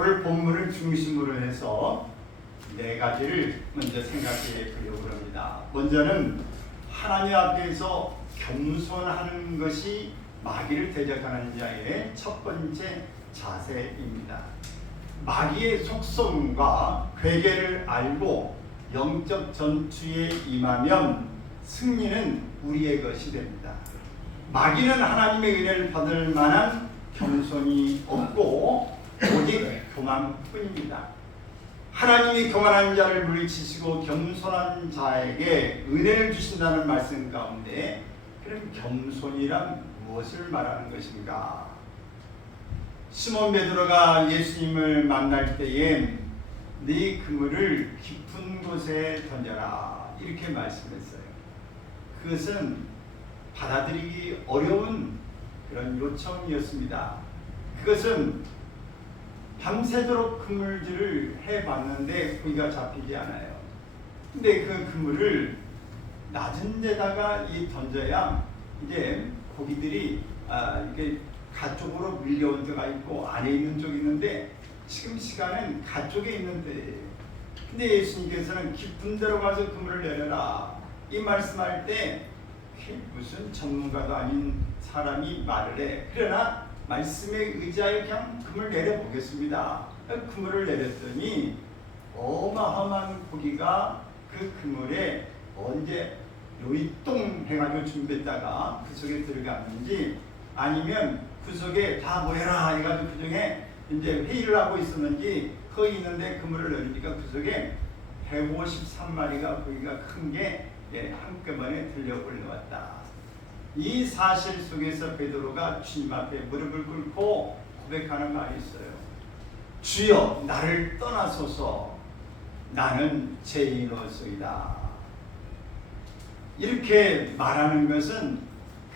오늘 본문을 중심으로 해서 네 가지를 먼저 생각해 보려고 합니다. 먼저는 하나님 앞에서 겸손하는 것이 마귀를 대적하는 자의 첫 번째 자세입니다. 마귀의 속성과 괴계를 알고 영적 전투에 임하면 승리는 우리의 것이 됩니다. 마귀는 하나님의 은혜를 받을 만한 겸손이 없고 오직 교만뿐입니다. 하나님이 교만한 자를 물리치시고 겸손한 자에게 은혜를 주신다는 말씀 가운데 그럼 겸손이란 무엇을 말하는 것인가? 시몬 베드로가 예수님을 만날 때에 네 그물을 깊은 곳에 던져라 이렇게 말씀했어요. 그것은 받아들이기 어려운 그런 요청이었습니다. 그것은 밤새도록 그물질을 해봤는데 고기가 잡히지 않아요. 근데 그 그물을 낮은 데다가 던져야 이제 고기들이 이렇게 가 쪽으로 밀려온 데가 있고 안에 있는 쪽이 있는데 지금 시간은 가 쪽에 있는 데예요. 근데 예수님께서는 깊은 데로 가서 그물을 내려라 이 말씀할 때 무슨 전문가도 아닌 사람이 말을 해. 그러나 말씀에 의지하여 그냥 그물 내려보겠습니다. 그물을 내렸더니 어마어마한 고기가 그 그물에 언제 요이똥 해가지고 준비했다가 그 속에 들어갔는지 아니면 그 속에 다 모여라 해가지고 그 중에 이제 회의를 하고 있었는지 거기 있는데 그물을 내리니까 그 속에 153마리가 고기가 큰 게 한꺼번에 들려 올라왔다. 이 사실 속에서 베드로가 주님 앞에 무릎을 꿇고 고백하는 말이 있어요. 주여 나를 떠나소서 나는 죄인이로소이다. 이렇게 말하는 것은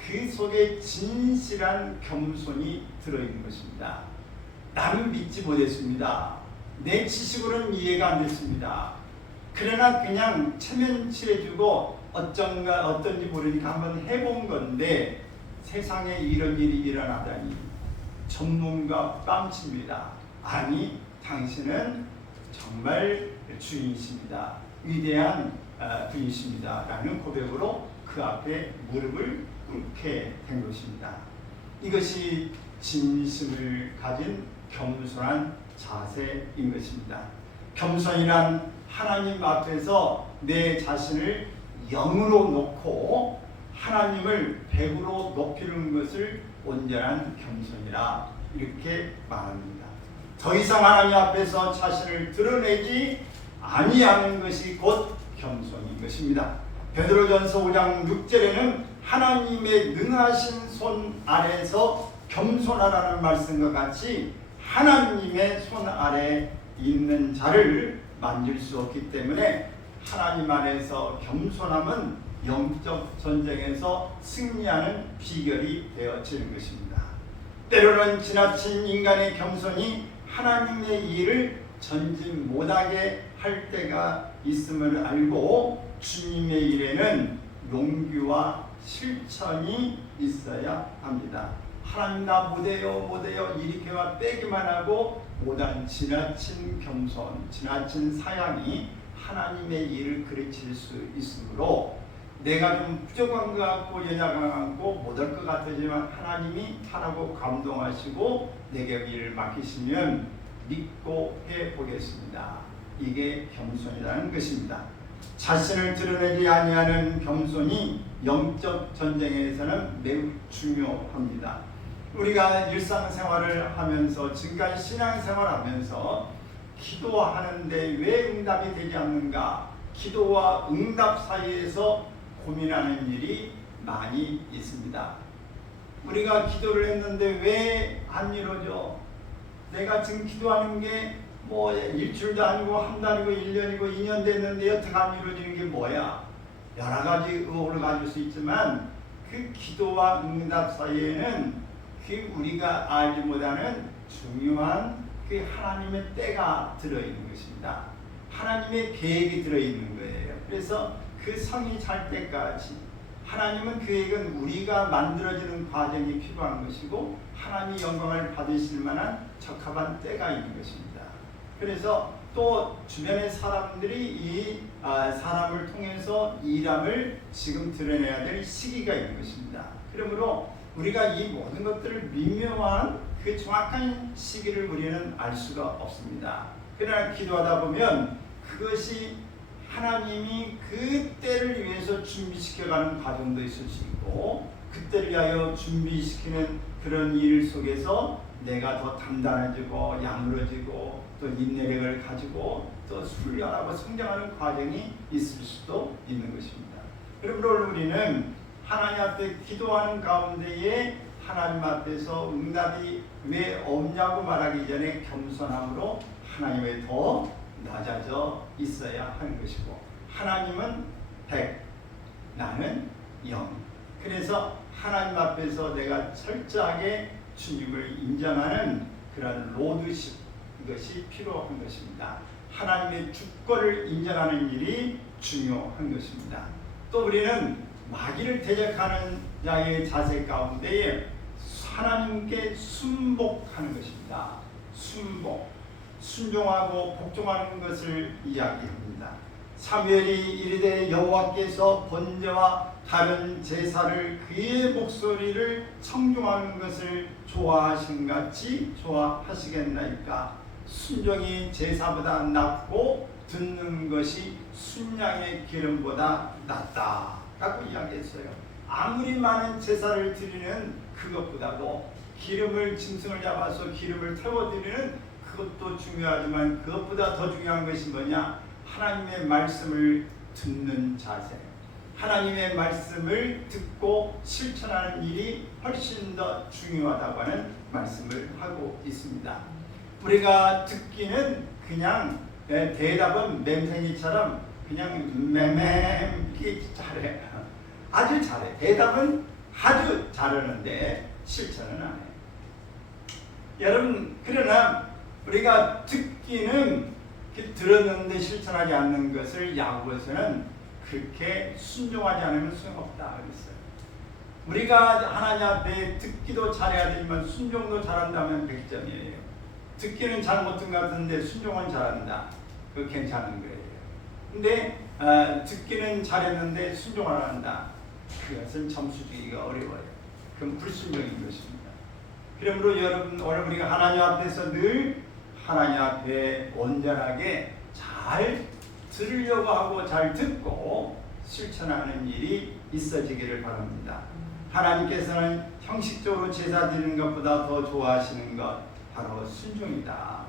그 속에 진실한 겸손이 들어있는 것입니다. 나는 믿지 못했습니다. 내 지식으로는 이해가 안 됐습니다. 그러나 그냥 체면칠해주고 어떤지 모르니까 한번 해본 건데 세상에 이런 일이 일어나다니 전문가 뺨칩니다. 아니 당신은 정말 주인이십니다. 위대한 분이십니다. 라는 고백으로 그 앞에 무릎을 꿇게 된 것입니다. 이것이 진심을 가진 겸손한 자세인 것입니다. 겸손이란 하나님 앞에서 내 자신을 영으로 놓고 하나님을 백으로 높이는 것을 온전한 겸손이라 이렇게 말합니다. 더 이상 하나님 앞에서 자신을 드러내지 아니하는 것이 곧 겸손인 것입니다. 베드로전서 5장 6절에는 하나님의 능하신 손 아래에서 겸손하라는 말씀과 같이 하나님의 손 아래 있는 자를 만질 수 없기 때문에 하나님 안에서 겸손함은 영적 전쟁에서 승리하는 비결이 되어지는 것입니다. 때로는 지나친 인간의 겸손이 하나님의 일을 전진 못하게 할 때가 있음을 알고 주님의 일에는 용기와 실천이 있어야 합니다. 하나님 나 못해요 이렇게만 빼기만 하고 못한 지나친 겸손, 지나친 사양이 하나님의 일을 그르칠 수 있으므로 내가 좀 부족한 것 같고 연약한 것 같고 못할 것 같지만 하나님이 하라고 감동하시고 내게 일을 맡기시면 믿고 해보겠습니다. 이게 겸손이라는 것입니다. 자신을 드러내지 아니하는 겸손이 영적 전쟁에서는 매우 중요합니다. 우리가 일상생활을 하면서 지금까지 신앙생활하면서 기도하는데 왜 응답이 되지 않는가? 기도와 응답 사이에서 고민하는 일이 많이 있습니다. 우리가 기도를 했는데 왜 안 이루어져? 내가 지금 기도하는 게 뭐 일주일도 아니고 한 달이고 1년이고 2년 됐는데 어떻게 안 이루어지는 게 뭐야? 여러 가지 의혹을 가질 수 있지만 그 기도와 응답 사이에는 그 우리가 알지 못하는 중요한 그 하나님의 때가 들어있는 것입니다. 하나님의 계획이 들어있는 거예요. 그래서 그 성이 잘 때까지 하나님은 계획은 우리가 만들어지는 과정이 필요한 것이고 하나님이 영광을 받으실 만한 적합한 때가 있는 것입니다. 그래서 또 주변의 사람들이 이 사람을 통해서 일함을 지금 드러내야 될 시기가 있는 것입니다. 그러므로 우리가 이 모든 것들을 미묘한 그 정확한 시기를 우리는 알 수가 없습니다. 그러나 기도하다 보면 그것이 하나님이 그 때를 위해서 준비시켜가는 과정도 있을 수 있고 그때를 위하여 준비시키는 그런 일 속에서 내가 더 단단해지고 야무러지고 또 인내력을 가지고 또 훈련하고 성장하는 과정이 있을 수도 있는 것입니다. 그러므로 우리는 하나님 앞에 기도하는 가운데에 하나님 앞에서 응답이 왜 없냐고 말하기 전에 겸손함으로 하나님에 더 낮아져 있어야 하는 것이고 하나님은 100, 나는 0. 그래서 하나님 앞에서 내가 철저하게 주님을 인정하는 그런 로드십 이것이 필요한 것입니다. 하나님의 주권을 인정하는 일이 중요한 것입니다. 또 우리는 마귀를 대적하는 자의 자세 가운데에 하나님께 순복하는 것입니다. 순복, 순종하고 복종하는 것을 이야기합니다. 사무엘이 이르되 여호와께서 번제와 다른 제사를 그의 목소리를 청종하는 것을 좋아하신 같이 좋아하시겠나이까. 순종이 제사보다 낫고 듣는 것이 순양의 기름보다 낫다 라고 이야기했어요. 아무리 많은 제사를 드리는 그것보다도 기름을 짐승을 잡아서 기름을 태워드리는 그것도 중요하지만 그것보다 더 중요한 것이 뭐냐? 하나님의 말씀을 듣는 자세, 하나님의 말씀을 듣고 실천하는 일이 훨씬 더 중요하다고 하는 말씀을 하고 있습니다. 우리가 듣기는 그냥 대답은 맴생이처럼 그냥 맴기 잘해, 아주 잘해. 대답은 아주 잘하는데 실천은 안 해. 여러분, 그러나 우리가 듣기는 들었는데 실천하지 않는 것을 야고보서는 그렇게 순종하지 않으면 소용없다 그랬어요. 우리가 하나님 앞에 듣기도 잘해야 되지만 순종도 잘한다면 100점이에요. 듣기는 잘 못한 것 같은데 순종은 잘한다. 그거 괜찮은 거예요. 근데 듣기는 잘했는데 순종을 안 한다. 그것은 점수 주기가 어려워요. 그건 불순종인 것입니다. 그러므로 여러분 오늘 우리가 하나님 앞에서 늘 하나님 앞에 온전하게 잘 들으려고 하고 잘 듣고 실천하는 일이 있어지기를 바랍니다. 하나님께서는 형식적으로 제사 드리는 것보다 더 좋아하시는 것 바로 순종이다.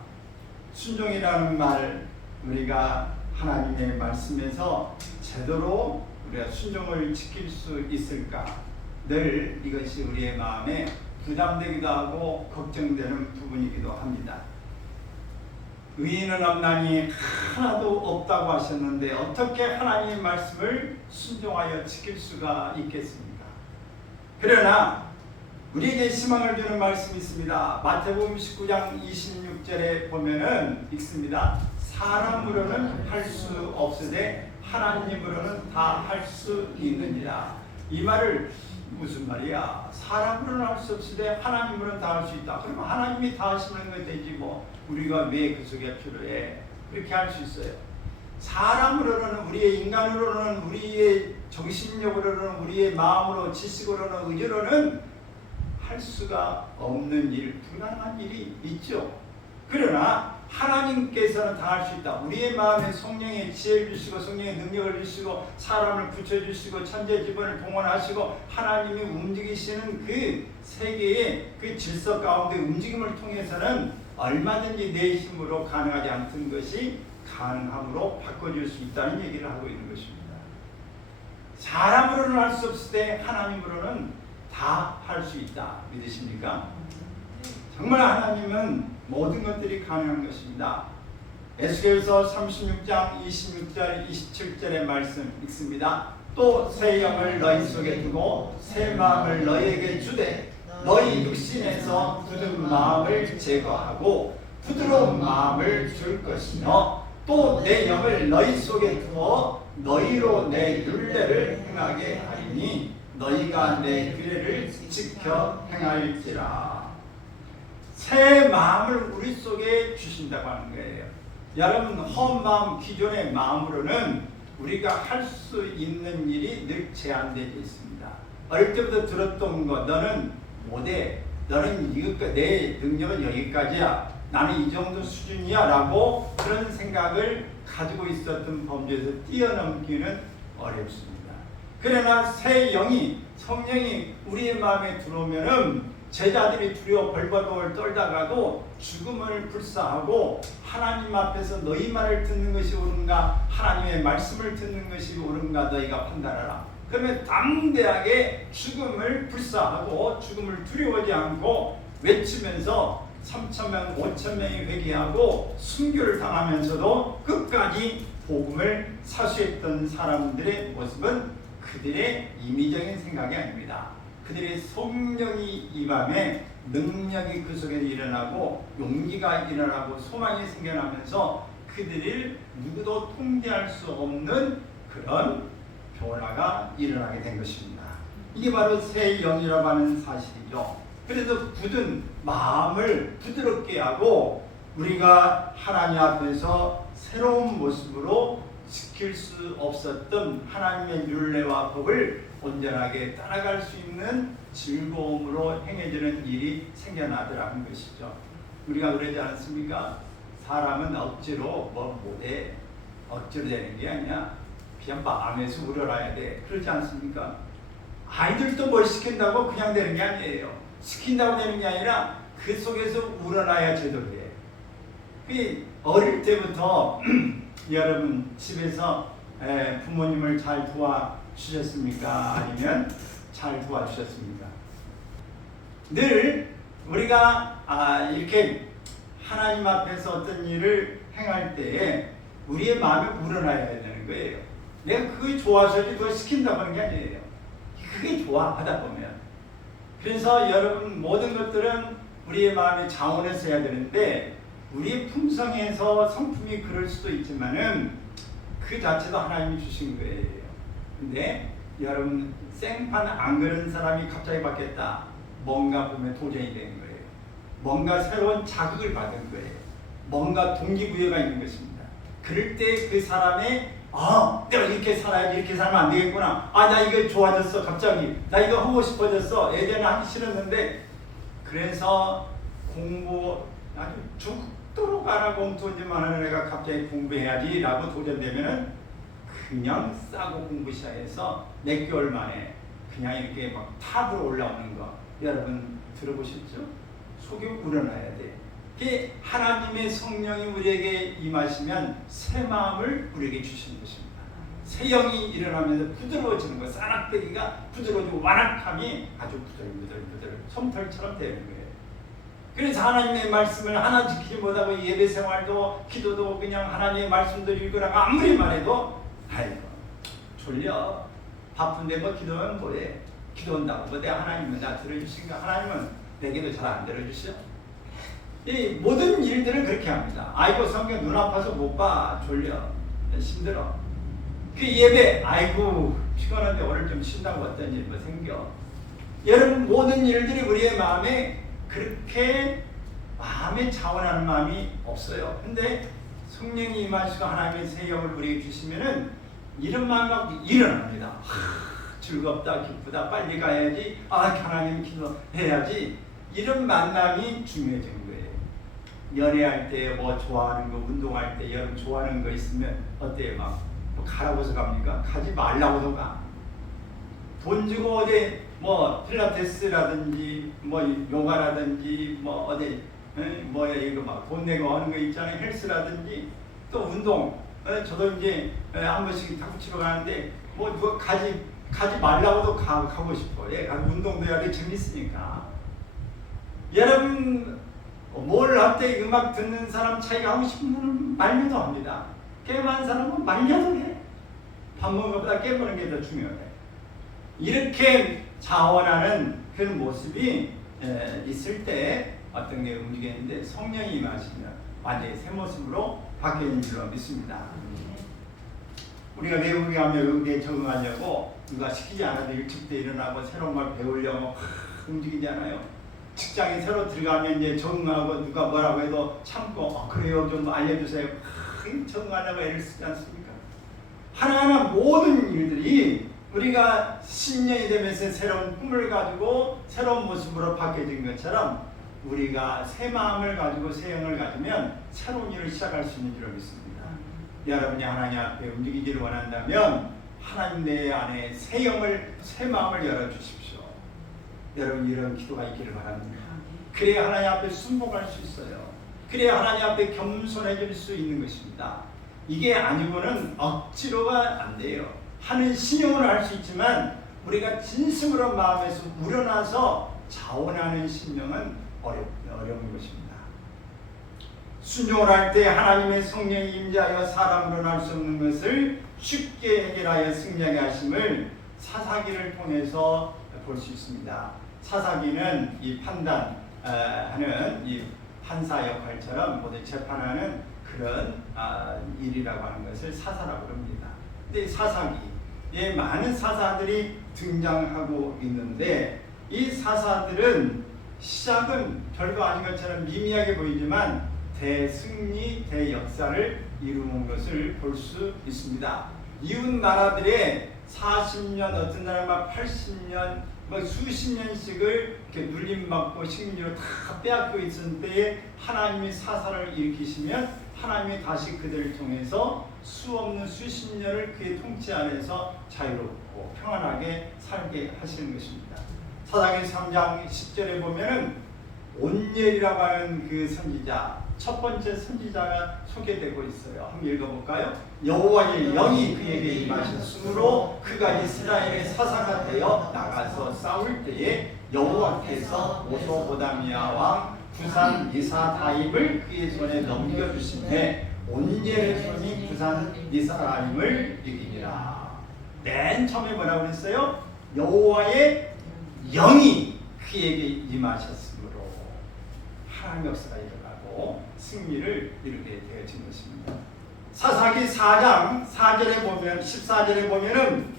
순종이라는 말 우리가 하나님의 말씀에서 제대로 우리가 순종을 지킬 수 있을까? 늘 이것이 우리의 마음에 부담되기도 하고 걱정되는 부분이기도 합니다. 의인은 없나니 하나도 없다고 하셨는데 어떻게 하나님의 말씀을 순종하여 지킬 수가 있겠습니까? 그러나 우리에게 희망을 주는 말씀이 있습니다. 마태복음 19장 26절에 보면은 읽습니다. 사람으로는 할 수 없으되 하나님으로는 다 할 수 있느니라. 이 말을 무슨 말이야? 사람으로는 할 수 없으되 하나님으로는 다 할 수 있다. 그러면 하나님이 다 하시는 건 되지 뭐 우리가 왜 그 속에 필요해? 그렇게 할 수 있어요. 사람으로는 우리의 인간으로는 우리의 정신력으로는 우리의 마음으로 지식으로는 의지로는 할 수가 없는 일, 불가능한 일이 있죠. 그러나 하나님께서는 다 할 수 있다. 우리의 마음에 성령의 지혜를 주시고 성령의 능력을 주시고 사람을 붙여주시고 천재지변을 동원하시고 하나님이 움직이시는 그 세계의 그 질서 가운데 움직임을 통해서는 얼마든지 내 힘으로 가능하지 않던 것이 가능함으로 바꿔줄 수 있다는 얘기를 하고 있는 것입니다. 사람으로는 할 수 없을 때 하나님으로는 다 할 수 있다. 믿으십니까? 정말 하나님은 모든 것들이 가능한 것입니다. 에스겔서 36장 26절 27절의 말씀 읽습니다. 또 새 영을 너희 속에 두고 새 마음을 너희에게 주되 너희 육신에서 굳은 마음을 제거하고 부드러운 마음을 줄 것이며 또 내 영을 너희 속에 두어 너희로 내 율례를 행하게 하리니 너희가 내 규례를 지켜 행할지라. 새 마음을 우리 속에 주신다고 하는 거예요. 여러분, 헛 마음, 기존의 마음으로는 우리가 할 수 있는 일이 늘 제한되어 있습니다. 어릴 때부터 들었던 거, 너는 못해, 너는 이것까 내 능력은 여기까지야, 나는 이 정도 수준이야 라고 그런 생각을 가지고 있었던 범죄에서 뛰어넘기는 어렵습니다. 그러나 새 영이, 성령이 우리의 마음에 들어오면은 제자들이 두려워 벌벌벌 떨다가도 죽음을 불사하고 하나님 앞에서 너희 말을 듣는 것이 옳은가, 하나님의 말씀을 듣는 것이 옳은가 너희가 판단하라. 그러면 담대하게 죽음을 불사하고 죽음을 두려워하지 않고 외치면서 3,000명, 5,000명이 회개하고 순교를 당하면서도 끝까지 복음을 사수했던 사람들의 모습은 그들의 임의적인 생각이 아닙니다. 그들의 성령이 임함에 능력이 그 속에 일어나고 용기가 일어나고 소망이 생겨나면서 그들을 누구도 통제할 수 없는 그런 변화가 일어나게 된 것입니다. 이게 바로 새 영이라고 하는 사실이죠. 그래서 굳은 마음을 부드럽게 하고 우리가 하나님 앞에서 새로운 모습으로 지킬 수 없었던 하나님의 율례와 법을 온전하게 따라갈 수 있는 즐거움으로 행해지는 일이 생겨나더라는 것이죠. 우리가 그러지 않습니까? 사람은 억지로 뭐 못해, 억지로 되는 게 아니야. 그냥 마음에서 우러나야 돼. 그렇지 않습니까? 아이들도 뭘 시킨다고 그냥 되는 게 아니에요. 시킨다고 되는 게 아니라 그 속에서 우러나야 제대로 돼. 그 어릴 때부터 여러분 집에서 부모님을 잘 도와주셨습니까? 아니면 잘 도와주셨습니까? 늘 우리가 이렇게 하나님 앞에서 어떤 일을 행할 때에 우리의 마음에 우러나야 되는 거예요. 내가 그게 좋아서지 그걸 시킨다고 하는 게 아니에요. 그게 좋아 하다 보면. 그래서 여러분 모든 것들은 우리의 마음의 자원에서 해야 되는데 우리의 품성에서 성품이 그럴 수도 있지만은 그 자체도 하나님이 주신 거예요. 근데 여러분 생판 안 그런 사람이 갑자기 바뀌었다. 뭔가 보면 도전이 된 거예요. 뭔가 새로운 자극을 받은 거예요. 뭔가 동기부여가 있는 것입니다. 그럴 때 그 사람의 내가 이렇게 살아야지, 이렇게 살면 안 되겠구나. 나 이거 좋아졌어, 갑자기. 나 이거 하고 싶어졌어. 예전에 하기 싫었는데. 그래서 공부 아주 죽도록 알아검토만 하는 애가 갑자기 공부해야지 라고 도전되면은 그냥 싸고 공부 시작해서 몇 개월 만에 그냥 이렇게 막 탑으로 올라오는 거 여러분 들어보셨죠? 속이 우러나야 돼. 그 하나님의 성령이 우리에게 임하시면 새 마음을 우리에게 주시는 것입니다. 새 영이 일어나면서 부드러워지는 거, 싸납되기가 부드러워지고 완악함이 아주 부들부들 솜털처럼 되는 거예요. 그래서 하나님의 말씀을 하나 지키지 못하고 예배 생활도 기도도 그냥 하나님의 말씀들 읽으라고 아무리 말해도 아이고 졸려, 바쁜데 뭐 기도하면 뭐해, 기도한다고 뭐 내가 하나님은 나 들어주신가, 하나님은 내게도 잘 안 들어주셔. 이 모든 일들을 그렇게 합니다. 아이고 성경 눈 아파서 못 봐, 졸려, 힘들어. 그 예배, 아이고 피곤한데 오늘 좀 쉰다고 어떤 일 뭐 생겨. 여러분 모든 일들이 우리의 마음에 그렇게 마음에 자원하는 마음이 없어요. 근데 성령이 임하시고 하나님의 새 영을 우리에게 주시면은 이런 마음이 일어납니다. 즐겁다, 기쁘다, 빨리 가야지, 하나님 기도해야지. 이런 만남이 중요해지는 거예요. 연애할 때 뭐 좋아하는 거, 운동할 때 여러분 좋아하는 거 있으면 어때요? 막 뭐 가라고서 갑니까? 가지 말라고도 가. 돈 주고 어디 뭐 필라테스라든지 뭐 요가라든지 뭐 어디 뭐야 이거 막 돈 내고 하는 거 있잖아요. 헬스라든지 또 운동. 저도 이제 한 번씩 탁구 치러 가는데 뭐 누가 가지 말라고도 가고 싶어. 운동도 해야 돼. 재밌으니까. 여러분 뭘 할 때 음악 듣는 사람 차이가 하고 싶으면 말려도 합니다. 게임하는 사람은 말려도 해. 밥 먹는 것보다 게임하는 게 더 중요해. 이렇게 자원하는 그런 모습이 있을 때 어떤 게 움직이는데 성령이 임하시면 완전히 새 모습으로 바뀌는 줄로 믿습니다. 우리가 외국에 가면 외국에 적응하려고 누가 시키지 않아도 일찍 때 일어나고 새로운 걸 배우려고 움직이잖아요. 직장에 새로 들어가면 이제 적응하고 누가 뭐라고 해도 참고 그래요 좀 알려주세요. 적응하려고 애를 쓰지 않습니까? 하나하나 모든 일들이 우리가 신년이 되면서 새로운 꿈을 가지고 새로운 모습으로 바뀌어진 것처럼 우리가 새 마음을 가지고 새 영을 가지면 새로운 일을 시작할 수 있는 줄 믿습니다. 여러분이 하나님 앞에 움직이기를 원한다면 하나님 내 안에 새 영을 새 마음을 열어주십시오. 여러분 이런 기도가 있기를 바랍니다. 그래야 하나님 앞에 순복할 수 있어요. 그래야 하나님 앞에 겸손해질 수 있는 것입니다. 이게 아니고는 억지로가 안 돼요. 하는 신용으로 할 수 있지만 우리가 진심으로 마음에서 우러나서 자원하는 신령은 어려운 것입니다. 순종을 할 때 하나님의 성령이 임재하여 사람으로는 할 수 없는 것을 쉽게 해결하여 승리하게 하심을 사사기를 통해서 볼 수 있습니다. 사사기는 이 판단하는 이 판사 역할처럼 모두 재판하는 그런 일이라고 하는 것을 사사라고 합니다. 근데 사사기에 많은 사사들이 등장하고 있는데 이 사사들은 시작은 별거 아닌 것처럼 미미하게 보이지만 대승리, 대역사를 이루는 것을 볼 수 있습니다. 이웃 나라들의 40년, 어떤 나라는 80년, 수십 년씩을 이렇게 눌림받고 식민지로 다 빼앗고 있을 때에 하나님이 사사를 일으키시면 하나님이 다시 그들을 통해서 수없는 수십 년을 그의 통치 안에서 자유롭고 평안하게 살게 하시는 것입니다. 사사기 3장 10절에 보면은 온니엘이라고 하는 그 선지자, 첫 번째 선지자가 소개되고 있어요. 한번 읽어볼까요? 여호와의 영이 그에게 임하셨으므로 그가 이스라엘의 사사가 되어 나가서 싸울 때에 여호와께서 모소보다미아 왕 부산 리사다임을 그의 손에 넘겨주심에 온니엘의 손이 부산 리사다임을 이기니라. 맨 처음에 뭐라고 그랬어요? 여호와의 영이 그에게 임하셨으므로 하나님 역사가 일어나고 승리를 이루게 되어진 것입니다. 사사기 4장 4절에 보면 14절에 보면은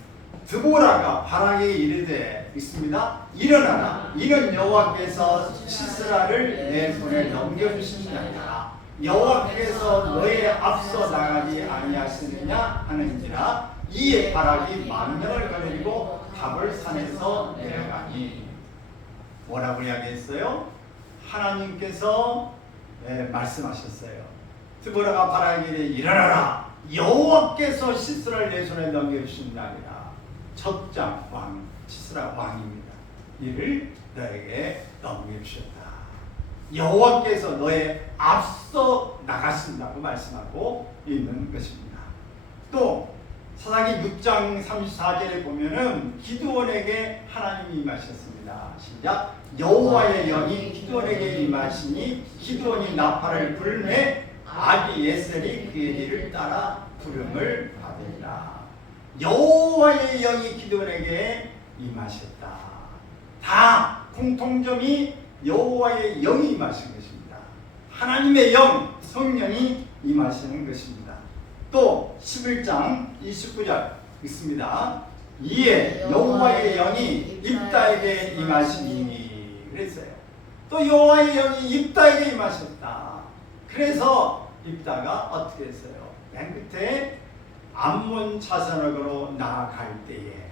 드보라가 바락에게 이르되 있습니다. 일어나라. 이는 여호와께서 시스라를 내 손에 넘겨주시느니라. 여호와께서 너의 앞서 나가지 아니하시느냐 하는지라. 이에 바락이 만명을 거느리고 다볼산에서 내려가니. 뭐라고 이야기했어요? 하나님께서 말씀하셨어요. 드보라가 바락에게 일어나라. 여호와께서 시스라를 내 손에 넘겨주신다니라. 첫 왕 시스라 왕입니다. 이를 너에게 넘겨주셨다. 여호와께서 너의 앞서 나가신다고 말씀하고 있는 것입니다. 또 사사기 6장 34절에 보면은 기드온에게 하나님이 임하셨습니다. 시작. 여호와의 영이 기드온에게 임하시니 기드온이 나팔을 불매 아비에셀이 그의 뒤를 따라 부름을 받으리라. 여호와의 영이 기드온에게 임하셨다. 다 공통점이 여호와의 영이 임하신 것입니다. 하나님의 영, 성령이 임하시는 것입니다. 또 11장 29절 있습니다. 이에 여호와의 영이 입다에게 임하시니 그랬어요. 또 여호와의 영이 입다에게 임하셨다. 그래서 입다가 어떻게 했어요? 맨 끝에 암몬 자손으로 나아갈 때에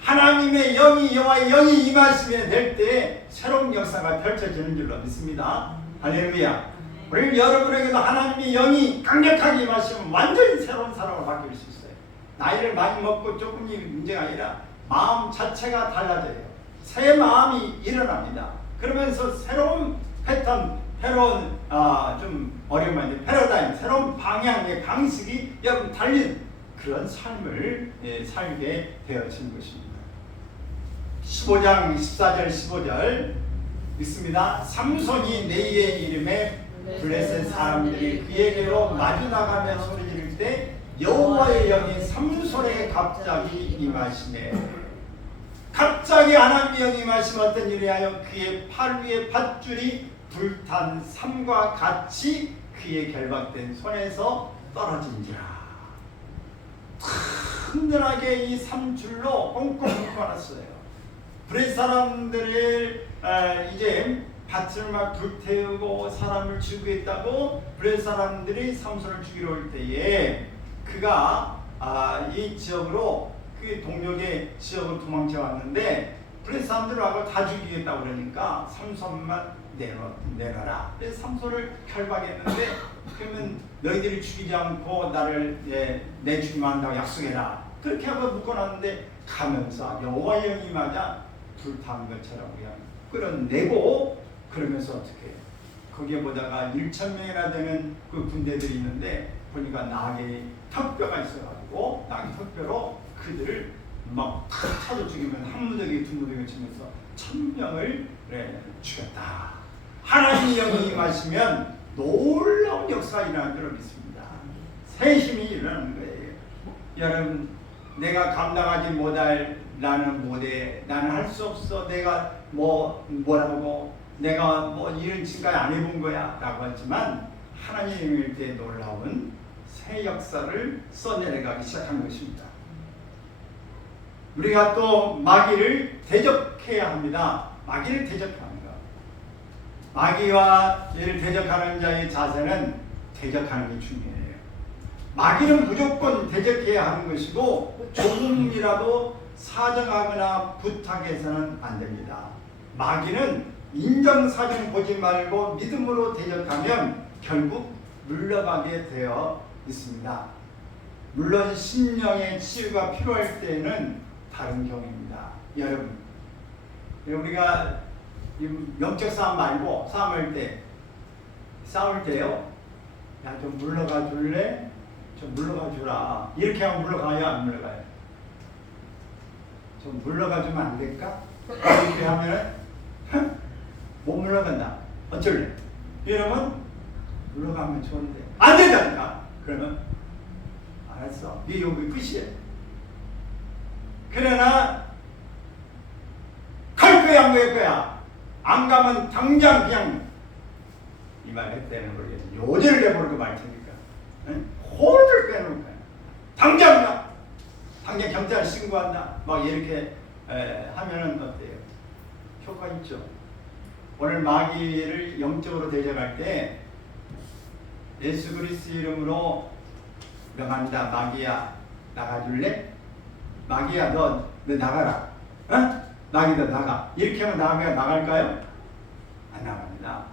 하나님의 영이 여호와의 영이 임하시면 될 때에 새로운 역사가 펼쳐지는 줄로 믿습니다. 할렐루야. 우리 여러분에게도 하나님의 영이 강력하게 임하시면 완전히 새로운 사람으로 바뀔 수 있어요. 나이를 많이 먹고 조금이 문제가 아니라 마음 자체가 달라져요. 새 마음이 일어납니다. 그러면서 새로운 패턴, 새로운 좀 어려운 말인데 패러다임, 새로운 방향의 방식이 여러분 달린 그런 삶을 살게 되어진 것입니다. 15장 14절 15절 있습니다. 삼손이 네이의 이름에 블레셋 사람들이 그에게로 마주 나가며 소리 지를 때 여호와의 영이 삼손에게 갑자기 임하시네. 갑자기 하나님의 영이 임하시면 어떤 일이 하여 그의 팔 위에 밧줄이 불탄 삼과 같이 그의 결박된 손에서 떨어진지라. 든든하게 이 3줄로 꽁꽁 묶어놨어요. 브렛 사람들을 이제 밭을 막 불태우고 사람을 죽이고 있다고 브렛 사람들이 삼손을 죽이러 올 때에 그가 이 지역으로 그 동족의 지역으로 도망쳐 왔는데 브렛 사람들을 와서 다 죽이겠다고 그러니까 삼손만 내놔라. 그래서 삼손을 결박했는데 그러면 너희들이 죽이지 않고 나를 내 죽이면 한다고 약속해라. 그렇게 하고 묶어놨는데 가면서 여호와의 영이 맞아 불타는 것처럼 그냥 끌어내고 그러면서 어떻게 해요? 거기에 보다가 1,000명이나 되는 그 군대들이 있는데 보니까 나귀 턱뼈가 있어가지고 나귀 턱뼈로 그들을 막 쳐서 죽이면 한 무더기 두 무더기 치면서 1,000명을 죽였다. 하나님의 영이 임하시면 놀라운 역사가 일어나는 줄 믿습니다. 새 힘이 일어나는 거예요. 여러분, 내가 감당하지 못할 나는 못해, 나는 할 수 없어, 내가 뭐라고, 내가 이런 지금까지 안 해본 거야 라고 하지만 하나님의 때 놀라운 새 역사를 써내려가기 시작한 것입니다. 우리가 또 마귀를 대적해야 합니다. 마귀를 대적해야 합니다. 마귀와 이를 대적하는 자의 자세는 대적하는 게 중요해요. 마귀는 무조건 대적해야 하는 것이고 조금이라도 사정하거나 부탁해서는 안 됩니다. 마귀는 인정사정 보지 말고 믿음으로 대적하면 결국 물러가게 되어 있습니다. 물론 심령의 치유가 필요할 때는 다른 경우입니다. 여러분, 우리가 영적 싸움 말고 싸울 때요, 야, 좀 물러가 줄래? 좀 물러가 주라. 이렇게 하면 물러가요, 안 물러가요? 좀 물러가 주면 안 될까? 이렇게 하면은 못 물러간다. 어쩔래? 이러면 물러가면 좋은데 안 된다니까. 그러면 알았어. 네 요구 끝이에요. 그러나 갈 거야, 안 갈 거야? 안 가면 당장 그냥 이 말 했다는 걸 요절을 내버리고 말 테니까 홀을 빼놓을 거야. 당장 가. 당장 경찰 신고한다. 막 이렇게 하면은 어때요? 효과 있죠. 오늘 마귀를 영적으로 대적할 때 예수 그리스도 이름으로 명한다. 마귀야, 나가줄래? 마귀야, 너 나가라. 마귀 너 나가. 이렇게 하면 나갈까요? 안 나갑니다.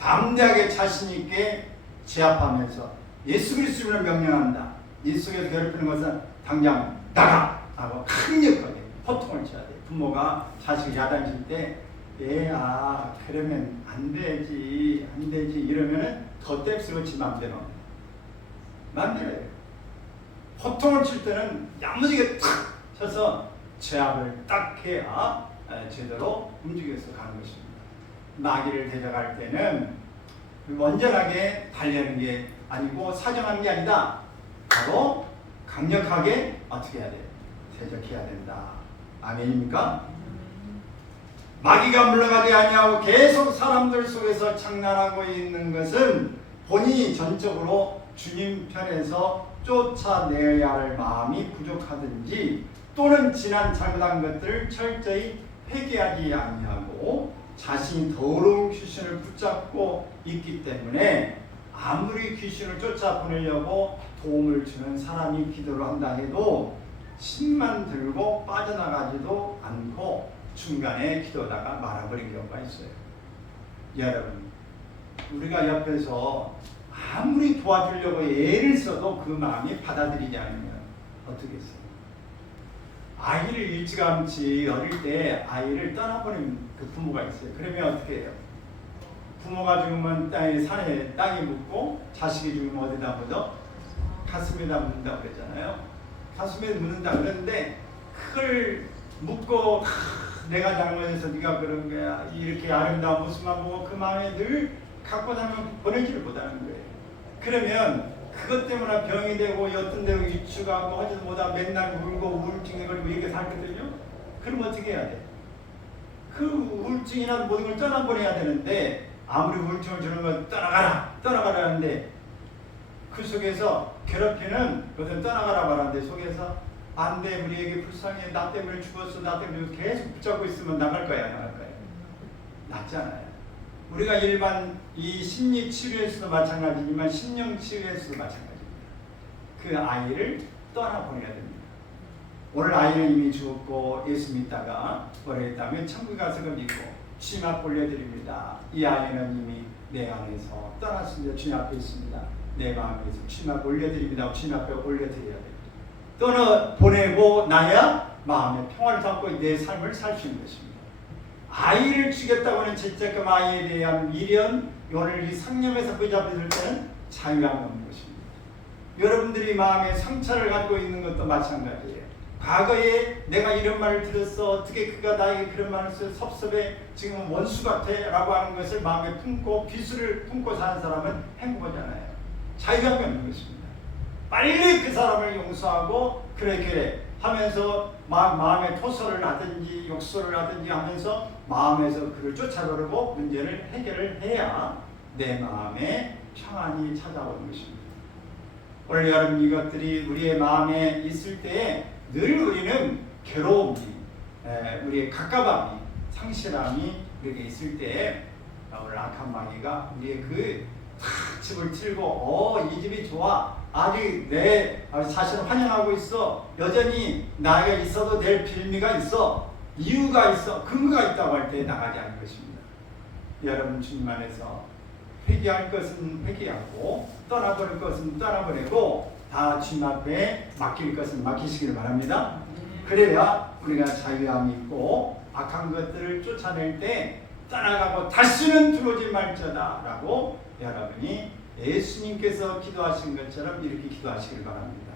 담대하게 자신 있게 제압하면서 예수 그리스도를 명령한다. 예수께서 괴롭히는 것은 당장 나가! 하고 강력하게 호통을 쳐야 돼. 부모가 자식을 야단칠 때 얘야 그러면 안 되지 이러면은 더 뗍스고 지 맘대로 해요. 호통을 칠 때는 야무지게 탁 쳐서 제압을 딱 해야 제대로 움직여서 가는 것입니다. 마귀를 대적할 때는 원전하게 달려는 게 아니고 사정하는 게 아니다. 바로 강력하게 어떻게 해야 돼? 대적해야 된다. 아멘입니까? 마귀가 물러가지 아니하고 계속 사람들 속에서 장난하고 있는 것은 본인이 전적으로 주님 편에서 쫓아내야 할 마음이 부족하든지 또는 지난 잘못한 것들을 철저히 회개하지 아니하고 자신이 더러운 귀신을 붙잡고 있기 때문에 아무리 귀신을 쫓아보내려고 도움을 주는 사람이 기도를 한다 해도 힘만 들고 빠져나가지도 않고 중간에 기도하다가 말아버린 경우가 있어요. 여러분, 우리가 옆에서 아무리 도와주려고 애를 써도 그 마음이 받아들이지 않으면 어떻게 했어요? 아이를 일찌감치 어릴 때 아이를 떠나버린 그 부모가 있어요. 그러면 어떻게 해요? 부모가 죽으면 산에 땅에 묻고 자식이 죽으면 어디다 묻어? 가슴에다 묻는다고 그랬잖아요. 가슴에 묻는다 그랬는데 그걸 묻고 내가 잘못해서 네가 그런 거야 이렇게 아름다운 모습만 보고 그 마음에 늘 갖고 다니면 보내지를 못하는 거예요. 그러면 그것 때문에 병이 되고 어떤 데로 위축하고 하지도 못하고 맨날 울고 우울증에 걸리고 이렇게 살거든요. 그럼 어떻게 해야 돼? 그 우울증이나 모든 걸 떠나보내야 되는데 아무리 우울증을 주는 건 떠나가라 떠나가라 하는데 그 속에서 괴롭히는 그것은 떠나가라 말하는데 속에서 안돼 우리에게 불쌍해 나 때문에 죽었어 나 때문에 계속 붙잡고 있으면 나갈 거야 나갈 거야 낫잖아요. 우리가 일반 이 심리 치료에서도 마찬가지지만 심령 치료에서도 마찬가지입니다. 그 아이를 떠나보내야 됩니다. 오늘 아이는 이미 죽었고 예수 믿다가 오래했다면 천국 가서 그 믿고 주님 앞 올려드립니다. 이 아이는 이미 내 안에서 떠났습니다. 주님 앞에 있습니다. 내 마음에서 주님 앞에 올려드립니다. 주님 앞에 올려드려야 됩니다. 떠나보내고 나야 마음의 평화를 잡고 내 삶을 살 수 있는 것입니다. 아이를 죽였다고 하는 죄책감 아이에 대한 미련 오늘 이 상념에서 붙잡혔을 때는 자유함이 없는 것입니다. 여러분들이 마음에 상처를 갖고 있는 것도 마찬가지예요. 과거에 내가 이런 말을 들었어 어떻게 그가 나에게 그런 말을 써 섭섭해 지금 원수 같아 라고 하는 것을 마음에 품고 비수를 품고 사는 사람은 행복하잖아요. 자유함이 없는 것입니다. 빨리 그 사람을 용서하고 그래 하면서 마음에 토설을 하든지 욕설을 하든지 하면서 마음에서 그를 쫓아버리고 문제를 해결을 해야 내 마음에 평안이 찾아오는 것입니다. 오늘 여러분 이것들이 우리의 마음에 있을 때에 늘 우리는 괴로움이 우리의 갑갑함이 상실함이 우리에게 있을 때에 오늘 악한 마귀가 우리의 그 집을 틀고 이 집이 좋아 아직 내 사실은 환영하고 있어 여전히 나에게 있어도 될 빌미가 있어 이유가 있어 근거가 있다고 할 때 나가지 않을 것입니다. 여러분 주님 안에서 회개할 것은 회개하고 떠나버릴 것은 떠나버리고 다 주님 앞에 맡길 것은 맡기시기를 바랍니다. 그래야 우리가 자유함이 있고 악한 것들을 쫓아낼 때 떠나가고 다시는 들어오지 말자다 라고 여러분이 예수님께서 기도하신 것처럼 이렇게 기도하시길 바랍니다.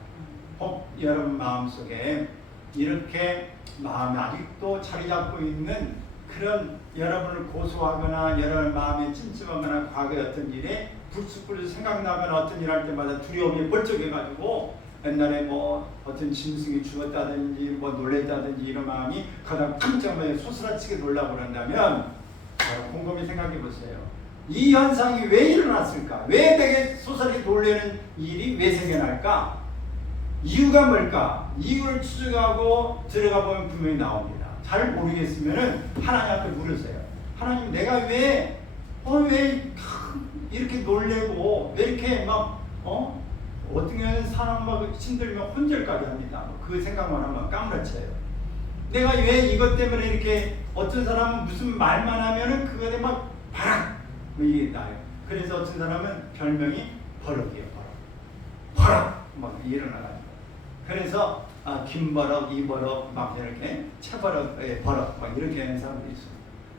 혹 여러분 마음속에 이렇게 마음에 아직도 자리 잡고 있는 그런 여러분을 고소하거나 여러분 마음에 찜찜하거나 과거의 어떤 일에 불쑥불쑥 생각나거나 어떤 일 할 때마다 두려움이 벌쩍해가지고 옛날에 뭐 어떤 짐승이 죽었다든지 뭐 놀랬다든지 이런 마음이 가장 깜짝마다 소스라치게 놀라고 그런다면 곰곰이 생각해 보세요. 이 현상이 왜 일어났을까? 왜 내게 소설이 놀라는 일이 왜 생겨날까? 이유가 뭘까? 이유를 추적하고 들어가 보면 분명히 나옵니다. 잘 모르겠으면 하나님 앞에 물으세요. 하나님 내가 왜 이렇게 놀래고 왜 이렇게 막 어떤 경우는 사람 막 힘들면 혼절까지 합니다. 그 생각만 하면 까무러쳐요. 내가 왜 이것 때문에 이렇게 어떤 사람은 무슨 말만 하면은 그거에 막 바락 이게 나요. 그래서 어떤 사람은 별명이 버럭이에요. 버럭 막 일어나요. 그래서 김버럭, 이버럭 막 이렇게 채버럭, 버럭 막 이렇게 하는 사람들이 있어요.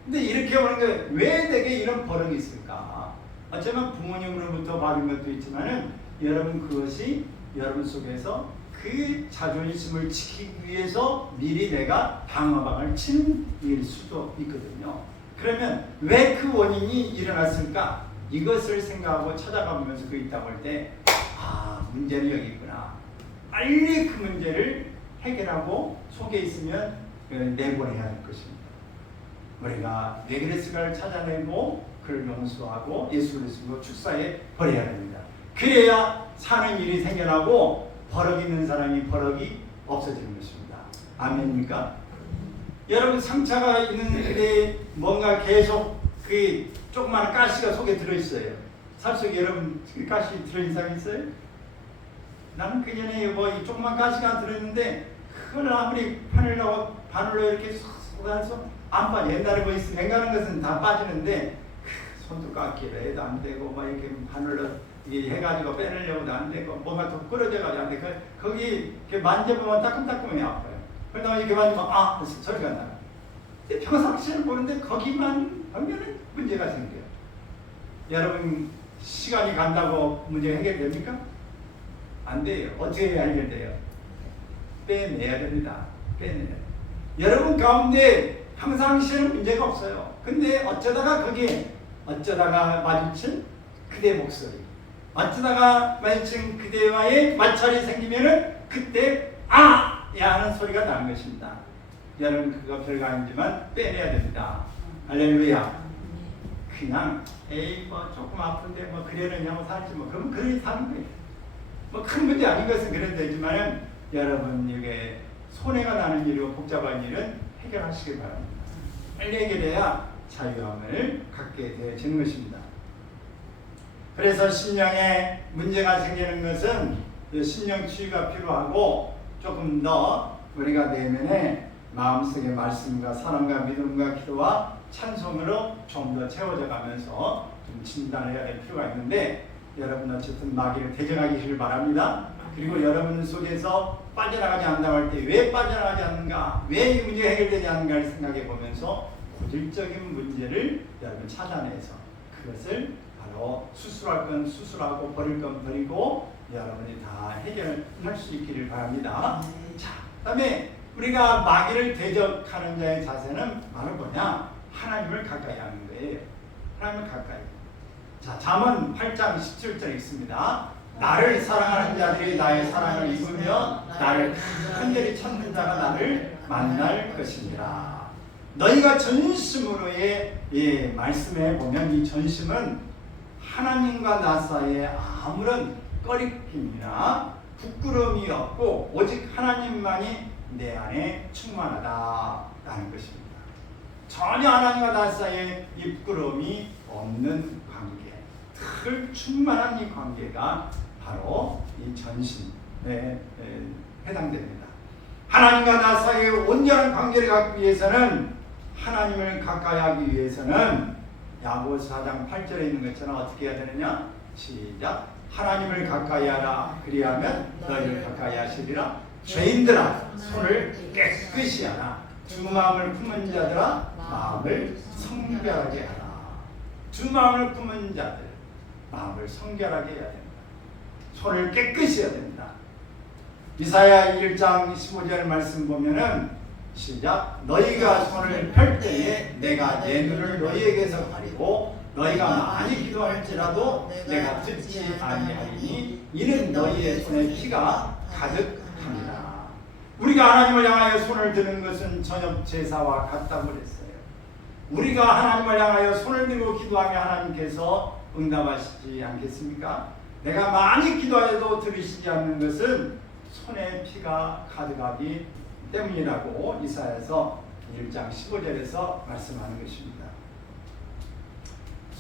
근데 이렇게 오는 게 왜 내게 이런 버럭이 있을까? 어쩌면 부모님으로부터 받은 것도 있지만은 여러분 그것이 여러분 속에서 그 자존심을 지키기 위해서 미리 내가 방어방을 치는 일 수도 있거든요. 그러면 왜 그 원인이 일어났을까? 이것을 생각하고 찾아가면서 그 있다고 할 때 문제는 여기 있구나. 빨리 그 문제를 해결하고 속에 있으면 내보내야 할 것입니다. 우리가 왜 그랬을까를 찾아내고 그를 용서하고 예수 그리스도로 축사해 버려야 됩니다. 그래야 사는 일이 생겨나고 버럭 있는 사람이 버럭이 없어지는 것입니다. 아멘입니까? 여러분 상처가 있는데 뭔가 계속 그 조그마한 가시가 속에 들어있어요. 살 속에 여러분 그 가시 들어있는 사람 있어요? 나는 그 전에 뭐 이 조그만 가시가 들어있는데 그걸 아무리 바늘로 이렇게 쏟아서 안 빠져. 옛날에 뭐 있으면 맹가는 것은 다 빠지는데 손도 깎기로 해도 안 되고 막 이렇게 바늘로 이게 해가지고 빼내려고도 안 되고 뭔가 더 끌어져가지고 안 돼. 거기 이렇게 만져보면 따끔따끔해 아파요. 그러다가 이렇게 만지면 소리가 나. 근데 평상시에 보는데 거기만 하면은 문제가 생겨요. 여러분 시간이 간다고 문제 해결됩니까? 안 돼요. 어떻게 해결돼요? 빼내야 됩니다. 빼내야 돼요. 여러분 가운데 평상시에는 문제가 없어요. 근데 어쩌다가 마주친 그대 목소리, 어쩌다가 마주친 그대와의 마찰이 생기면은 그때 야 하는 소리가 나는 것입니다. 여러분 그거 별거 아니지만 빼내야 됩니다. 할렐루야. 그냥 에이 뭐 조금 아픈데 뭐 그러느냐고 살지 뭐 그러면 그러니 사는 거예요. 뭐 큰 문제 아닌 것은 그래도 되지만은 여러분 이게 손해가 나는 일이고 복잡한 일은 해결하시길 바랍니다. 빨리 해결해야 자유함을 갖게 되어지는 것입니다. 그래서 심령에 문제가 생기는 것은 심령 치유가 필요하고 조금 더 우리가 내면에 마음속의 말씀과 사랑과 믿음과 기도와 찬송으로 좀 더 채워져 가면서 좀 진단을 해야 될 필요가 있는데 여러분 어쨌든 마귀를 대적하기를 바랍니다. 그리고 여러분 속에서 빠져나가지 않는다고 할 때 왜 빠져나가지 않는가, 왜 이 문제가 해결되지 않는가를 생각해 보면서 고질적인 문제를 여러분 찾아내서 그것을 바로 수술할 건 수술하고 버릴 건 버리고 여러분이 다 해결할 수 있기를 바랍니다. 자, 그다음에 우리가 마귀를 대적하는 자의 자세는 바로 뭐냐? 하나님을 가까이 하는 거예요. 하나님을 가까이. 자, 잠언 8장 17절에 있습니다. 나를 사랑하는 자들이 나의 사랑을 입으며 나를 간절히 찾는 자가 나를 만날 것이니라. 너희가 전심으로의 말씀에 보면 이 전심은 하나님과 나 사이에 아무런 꺼리낌이나 부끄러움이 없고 오직 하나님만이 내 안에 충만하다라는 것입니다. 전혀 하나님과 나 사이에 이 부끄러움이 없는 관계, 늘 충만한 이 관계가 바로 이 전심에 해당됩니다. 하나님과 나 사이에 온전한 관계를 갖기 위해서는 하나님을 가까이 하기 위해서는 야고보서 4장 8절에 있는 것처럼 어떻게 해야 되느냐? 시작. 하나님을 가까이 하라. 그리하면 너희를 가까이 하시리라. 죄인들아 손을 깨끗이 하라. 두 마음을 품은 자들아 마음을 성결하게 하라. 두 마음을 품은 자들 마음을 성결하게 해야 된다. 손을 깨끗이 해야 된다. 이사야 1장 15절 말씀 보면은 시작. 너희가 손을 펼 때에 내가 내 눈을 너희에게서 가리고 너희가 많이 기도할지라도 내가 듣지 아니하리니 이는 너희의 손에 피가 가득합니다. 우리가 하나님을 향하여 손을 드는 것은 전혀 제사와 같다고 그랬어요. 우리가 하나님을 향하여 손을 들고 기도하면 하나님께서 응답하시지 않겠습니까? 내가 많이 기도해도 들으시지 않는 것은 손에 피가 가득하기 때문이라고 이사야서 1장 15절에서 말씀하는 것입니다.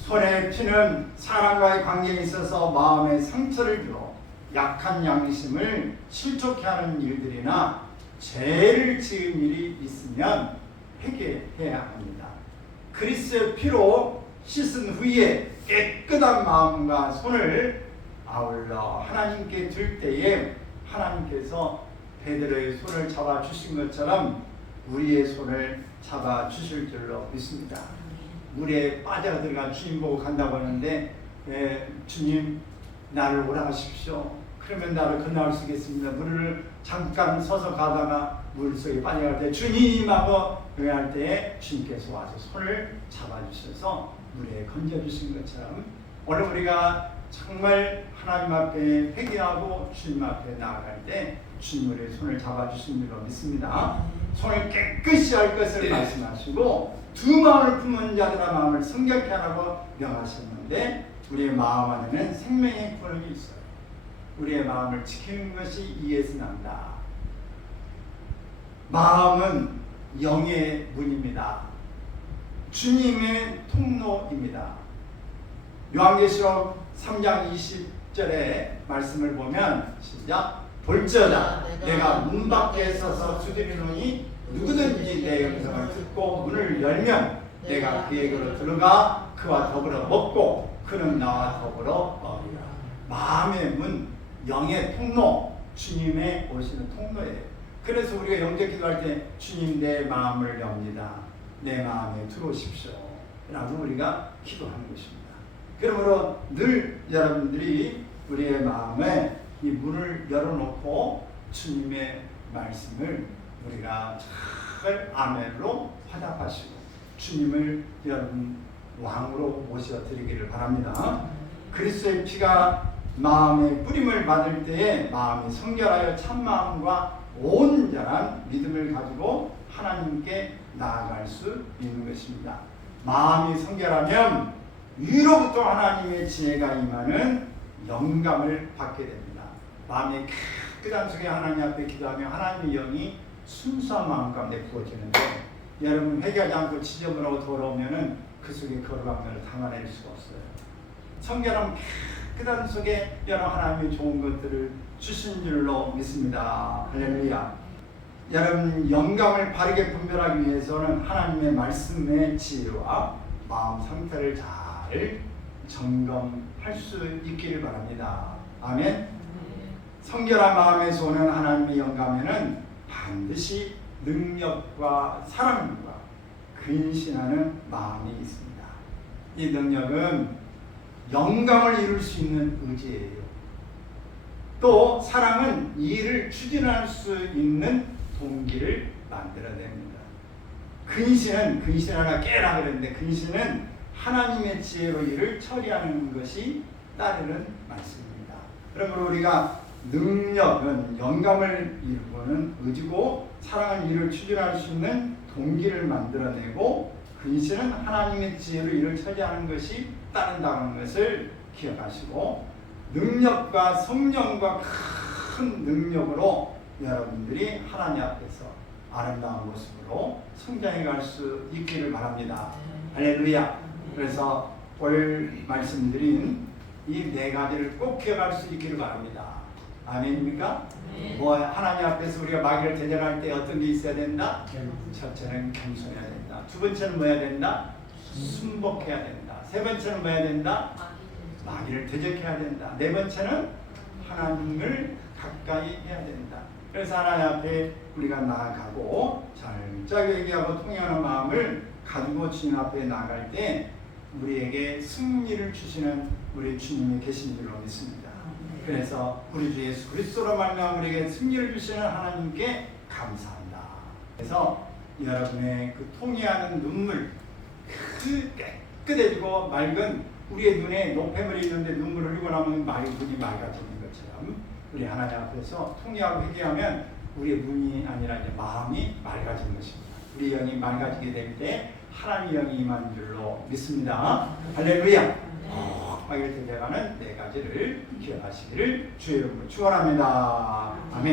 손의 피는 사람과의 관계에 있어서 마음에 상처를 주어 약한 양심을 실족케 하는 일들이나 죄를 지은 일이 있으면 회개해야 합니다. 그리스도의 피로 씻은 후에 깨끗한 마음과 손을 아울러 하나님께 들 때에 하나님께서 베드로의 손을 잡아주신 것처럼 우리의 손을 잡아주실 줄로 믿습니다. 물에 빠져 들어가 주님 보고 간다고 하는데 주님 나를 오라 하십시오. 그러면 나를 건너갈 수 있겠습니다. 물을 잠깐 서서 가다가 물속에 빠져갈 때 주님하고 응할 때 주님께서 와서 손을 잡아주셔서 물에 건져주신 것처럼 오늘 우리가 정말 하나님 앞에 회개하고 주님 앞에 나아갈 때 주님 우리의 손을 잡아주신 줄로 믿습니다. 손을 깨끗이 할 것을 말씀하시고 두 마음을 품은 자들아 마음을 성결케 하라고 명하셨는데 우리의 마음 안에는 생명의 구름이 있어요. 우리의 마음을 지키는 것이 이에서 난다. 마음은 영의 문입니다. 주님의 통로입니다. 요한계시록 3장 20절의 말씀을 보면 시작. 볼지어다 내가 문 밖에 서서 두드리노니 누구든지 내 음성을 듣고 문을 열면 내가 그에게로 들어가 그와 더불어 먹고 그는 나와 더불어 먹으리라. 마음의 문, 영의 통로, 주님의 오시는 통로예요. 그래서 우리가 영적 기도할 때 주님 내 마음을 엽니다. 내 마음에 들어오십시오 라고 우리가 기도하는 것입니다. 그러므로 늘 여러분들이 우리의 마음에 이 문을 열어놓고 주님의 말씀을 우리가 잘 아멘으로 화답하시고 주님을 여러분 왕으로 모셔드리기를 바랍니다. 그리스도의 피가 마음의 뿌림을 받을 때에 마음이 성결하여 참마음과 온전한 믿음을 가지고 하나님께 나아갈 수 있는 것입니다. 마음이 성결하면 위로부터 하나님의 지혜가 임하는 영감을 받게 됩니다. 마음이 깨끗한 속에 하나님 앞에 기도하며 하나님의 영이 순수한 마음 가운데 부어지는데, 여러분 회개하지 않고 지저분하고 더러우면은 그 속에 거룩한 것을 담아낼 수가 없어요. 청결함 깨끗한 속에 여러분 하나님의 좋은 것들을 주신 줄로 믿습니다. 할렐루야. 여러분 영감을 바르게 분별하기 위해서는 하나님의 말씀의 지혜와 마음 상태를 잘 점검할 수 있기를 바랍니다. 아멘. 성결한 마음에서 오는 하나님의 영감에는 반드시 능력과 사랑과 근신하는 마음이 있습니다. 이 능력은 영감을 이룰 수 있는 의지예요. 또 사랑은 이 일을 추진할 수 있는 동기를 만들어냅니다. 근신 하나 깨라 그랬는데, 근신은 하나님의 지혜로 일을 처리하는 것이 따르는 말씀입니다. 그러므로 우리가 능력은 영감을 이루고는 의지고, 사랑은 일을 추진할 수 있는 동기를 만들어내고, 근신은 하나님의 지혜로 일을 처리하는 것이 따른다는 것을 기억하시고, 능력과 성령과 큰 능력으로 여러분들이 하나님 앞에서 아름다운 모습으로 성장해 갈 수 있기를 바랍니다. 할렐루야. 그래서 오늘 말씀드린 이 네 가지를 꼭 기억할 수 있기를 바랍니다. 아멘입니까? 뭐 하나님 앞에서 우리가 마귀를 대적할 때 어떤 게 있어야 된다? 첫째는 겸손해야 된다. 두 번째는 뭐 해야 된다? 순복해야 된다. 세 번째는 뭐 해야 된다? 마귀를 대적해야 된다. 네 번째는 하나님을 가까이 해야 된다. 그래서 하나님 앞에 우리가 나아가고 철저하게 회개하고 통회하는 마음을 가지고 주님 앞에 나아갈 때 우리에게 승리를 주시는 우리 주님이 계신 줄로 믿습니다. 그래서 우리 주 예수 그리스도로 말미암아 우리에게 승리를 주시는 하나님께 감사한다. 그래서 여러분의 그 통회하는 눈물, 깨끗해지고 맑은 우리의 눈에 노폐물이 있는데 눈물을 흘리고 나면 눈이 맑아지는 것처럼, 우리 하나님 앞에서 통회하고 회개하면 우리의 눈이 아니라 이제 마음이 맑아지는 것입니다. 우리 영이 맑아지게 될 때 하나님의 영이 임하는 줄로 믿습니다. 할렐루야. 마귀를 대적하는 네 가지를 기억하시기를 주의 이름으로 축원합니다. 아멘.